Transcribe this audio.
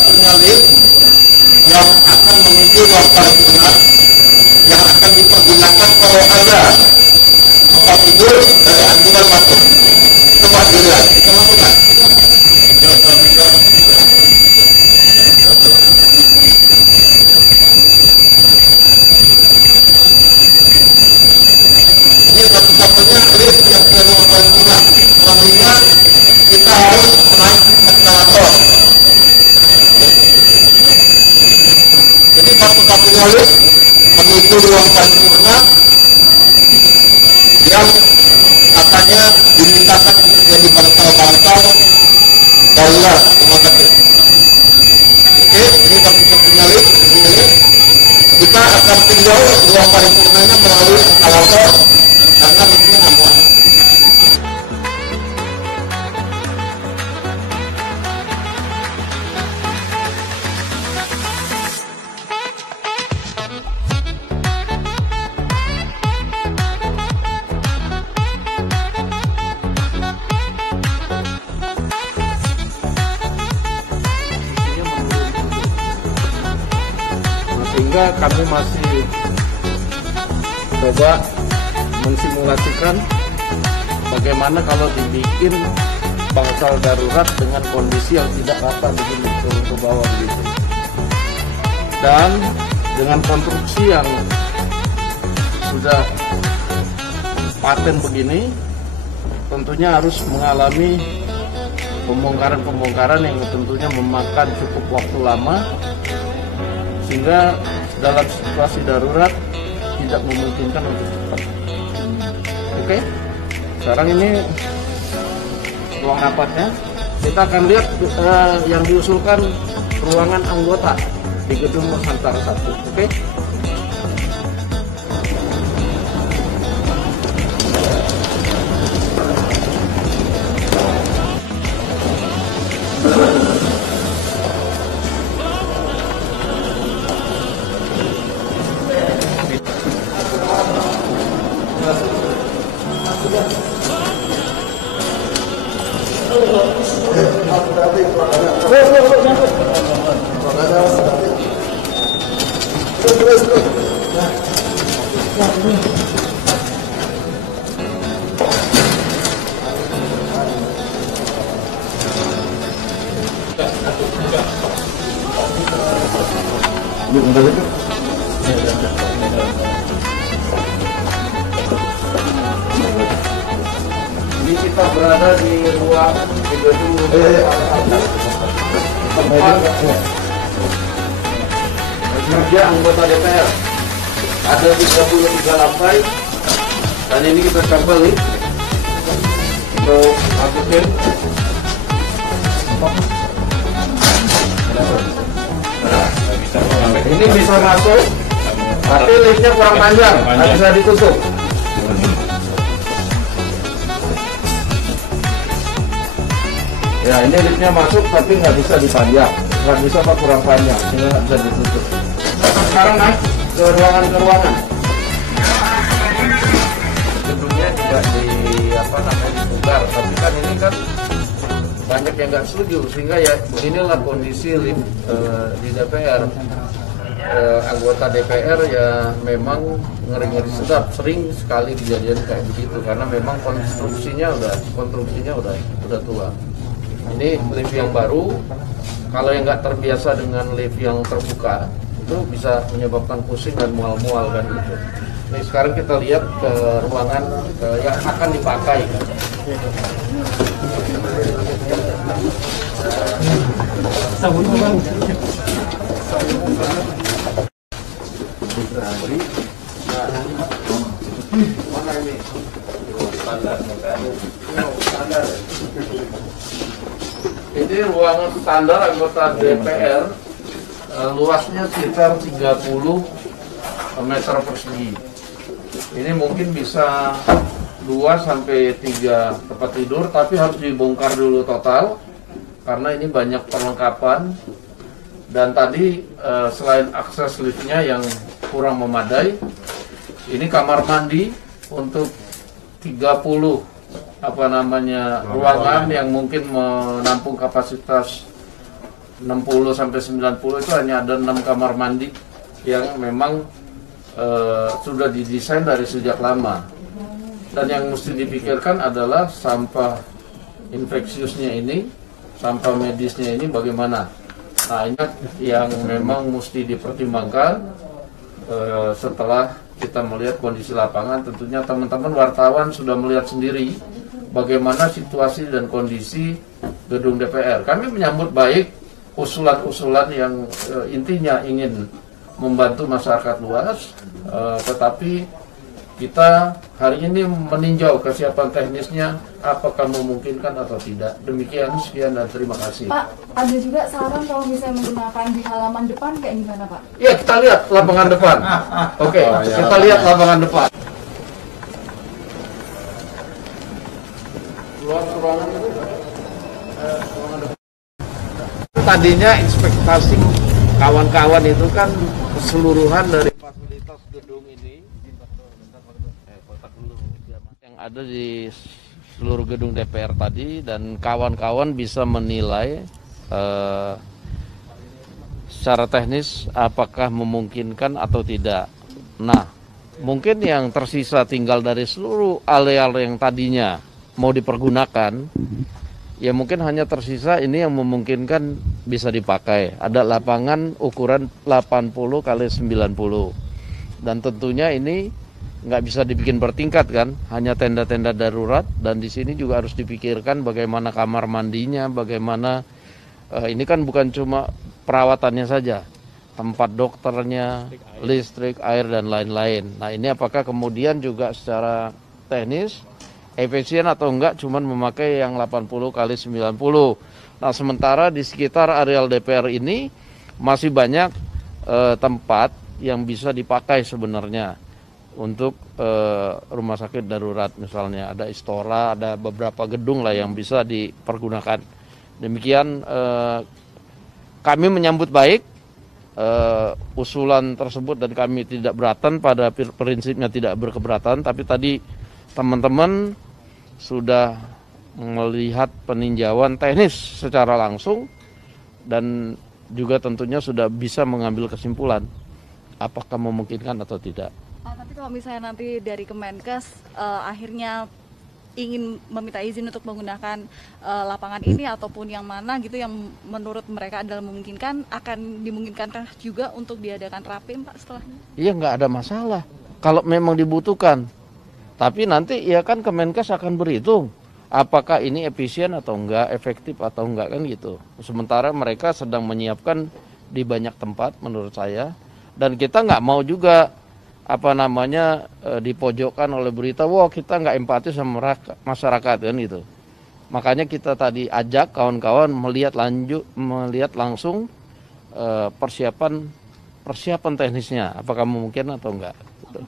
satu-satunya lift yang akan menuju ruang paripurna yang akan dipergunakan kalau ada tempat tidur dari ambulan masuk. Coba dilihat, kita masukkan. Ini satu-satunya lift yang ke ruang paripurna. Selebihnya kita harus naik eskalator. Jadi satu-satunya lift menuju ruang paripurna yang katanya dimintakan untuk jadi bangsal-bangsal daulat rumah sakit. Oke, ini satu-satunya lift. Ini kita akan tinggal ruang paripurnanya melalui eskalator karena liftnya nggak muat. Sehingga kami masih coba mensimulasikan bagaimana kalau dibikin bangsal darurat dengan kondisi yang tidak rata begini, turun ke bawah begitu. Dan dengan konstruksi yang sudah paten begini, tentunya harus mengalami pembongkaran-pembongkaran yang tentunya memakan cukup waktu lama, sehingga dalam situasi darurat tidak memungkinkan untuk cepat. Oke, sekarang ini ruang rapatnya. Kita akan lihat yang diusulkan ruangan anggota di gedung Nusantara 1. Oke. Ini kita berada di ruang di gedung kerja anggota DPR. Ada 33 lantai dan ini kita coba nih untuk masukin. Ini bisa masuk, tapi liftnya kurang panjang, nggak bisa ditutup. Ya, ini liftnya masuk tapi nggak bisa dipanjang, nggak bisa pak, kurang panjang, sehingga nggak bisa ditutup. Sekarang naik ke ruangan. Gedungnya tidak dipugar, tapi kan ini kan banyak yang nggak setuju, sehingga ya beginilah kondisi lift di DPR. Anggota DPR ya memang ngeri-ngeri sedap, sering sekali kejadian kayak begitu karena memang konstruksinya udah tua. Ini lift yang baru, kalau yang nggak terbiasa dengan lift yang terbuka itu bisa menyebabkan pusing dan mual-mual kan gitu. Ini sekarang kita lihat ke ruangan yang akan dipakai. Ini ruangan standar anggota DPR, luasnya sekitar 30 meter persegi. Ini mungkin bisa 2 sampai 3 tempat tidur, tapi harus dibongkar dulu total karena ini banyak perlengkapan. Dan tadi selain akses liftnya yang kurang memadai, ini kamar mandi untuk 30 ruangan yang mungkin menampung kapasitas 60 sampai 90 itu hanya ada 6 kamar mandi yang memang sudah didesain dari sejak lama. Dan yang mesti dipikirkan adalah sampah infeksiusnya ini, sampah medisnya ini bagaimana. Nah, ini yang memang mesti dipertimbangkan setelah kita melihat kondisi lapangan. Tentunya teman-teman wartawan sudah melihat sendiri bagaimana situasi dan kondisi gedung DPR. Kami menyambut baik usulan-usulan yang intinya ingin membantu masyarakat luas, tetapi kita hari ini meninjau kesiapan teknisnya, apakah memungkinkan atau tidak. Demikian, sekian dan terima kasih. Pak, ada juga saran kalau misalnya menggunakan di halaman depan kayak gimana, Pak? Ya, kita lihat lapangan depan. Oke, kita lihat lapangan depan. Luar ruangan itu, ruangan depan. Tadinya ekspektasi kawan-kawan itu kan keseluruhan dari fasilitas gedung ini yang ada di seluruh gedung DPR tadi, dan kawan-kawan bisa menilai secara teknis apakah memungkinkan atau tidak. Nah, mungkin yang tersisa tinggal dari seluruh area yang tadinya mau dipergunakan, ya mungkin hanya tersisa ini yang memungkinkan bisa dipakai. Ada lapangan ukuran 80 kali 90. Dan tentunya ini nggak bisa dibikin bertingkat kan, hanya tenda-tenda darurat. Dan di sini juga harus dipikirkan bagaimana kamar mandinya, bagaimana ini kan bukan cuma perawatannya saja, tempat dokternya, listrik, air, dan lain-lain. Nah, ini apakah kemudian juga secara teknis efisien atau enggak cuman memakai yang 80 kali 90. Nah, sementara di sekitar areal DPR ini masih banyak tempat yang bisa dipakai sebenarnya untuk rumah sakit darurat. Misalnya ada Istora, ada beberapa gedung lah yang bisa dipergunakan. Demikian kami menyambut baik usulan tersebut, dan kami tidak beratan, pada prinsipnya tidak berkeberatan, tapi tadi teman-teman sudah melihat peninjauan teknis secara langsung dan juga tentunya sudah bisa mengambil kesimpulan apakah memungkinkan atau tidak. Tapi kalau misalnya nanti dari Kemenkes akhirnya ingin meminta izin untuk menggunakan lapangan ini ataupun yang mana gitu yang menurut mereka adalah memungkinkan, akan dimungkinkan juga untuk diadakan rapim, Pak, setelahnya? Iya, nggak ada masalah kalau memang dibutuhkan. Tapi nanti ya kan Kemenkes akan berhitung apakah ini efisien atau enggak, efektif atau enggak, kan gitu. Sementara mereka sedang menyiapkan di banyak tempat menurut saya, dan kita nggak mau juga dipojokkan oleh berita, wah kita nggak empati sama masyarakat kan gitu. Makanya kita tadi ajak kawan-kawan melihat langsung persiapan teknisnya, apakah mungkin atau enggak. Gitu.